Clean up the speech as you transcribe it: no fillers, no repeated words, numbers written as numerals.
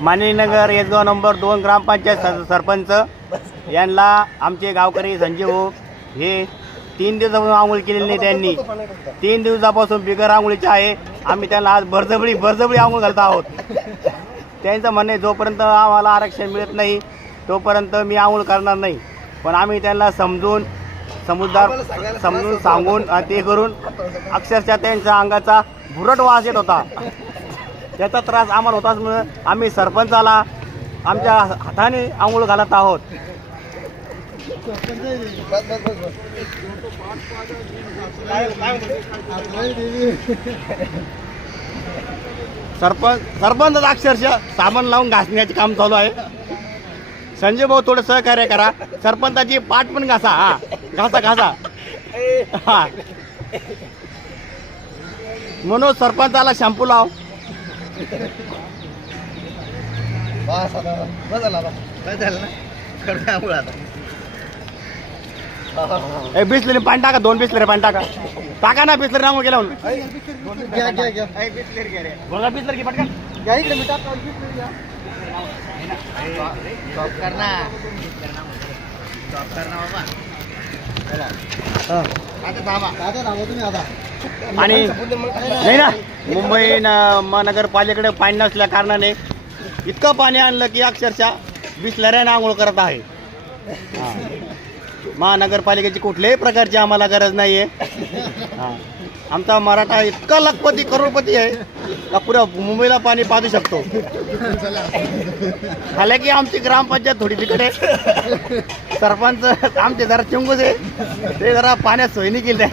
मानिनगर Yesgaon number 2 ग्रामपंचायत सरपंच यांना आमचे गावकरी संजीव हे 3 दिवसापासून आंघोळ केलेली नाही. त्यांनी 3 दिवसापासून बिगर आंघोळीचे आहे. आम्ही त्यांना आज बळजबरी आंघोळ घालत आहोत. त्यांचं म्हणणे जोपर्यंत आम्हाला आरक्षण मिळत नाही तोपर्यंत मी आंघोळ करणार नाही. पण आम्ही त्यांना समजून सांगून ते करून अक्षरशः त्यांच्या अंगाचा भुरट वास येत होता. त्याचा त्रास आम्हाला होताच. आम्ही सरपंचाला आमच्या हाताने आंघोळ घालत आहोत. सरपंच अक्षरशः साबण लावून घासण्याचे काम चालू आहे. संजय भाऊ थोडं सहकार्य करा. सरपंचाची पाठ पण घासा. घासा हा. म्हणून सरपंचाला शॅम्पू लाव. बिसलेरी पाणी टाका. 2 बिसलेरी पाणी टाका ना. बिसलेरी नांगूळ गेला म्हणून बिसलेरी पटकन आणि नाही ना मुंबई महानगरपालिकेकडे पाणी नसल्या कारणाने इतकं पाणी आणलं की अक्षरशः बिसलऱ्याने आंघोळ करत आहे. महानगरपालिकेची कुठल्याही प्रकारची आम्हाला गरज नाही आहे. आमचा मराठा इतका लखपती करोडपती आहे का पुऱ्या मुंबईला पाणी पाजू शकतो. हालाकी आमची ग्रामपंचायत थोडी तिकडे सरपंच आमचे जरा चिंगूस आहे. ते जरा पाण्यात सोयी केली.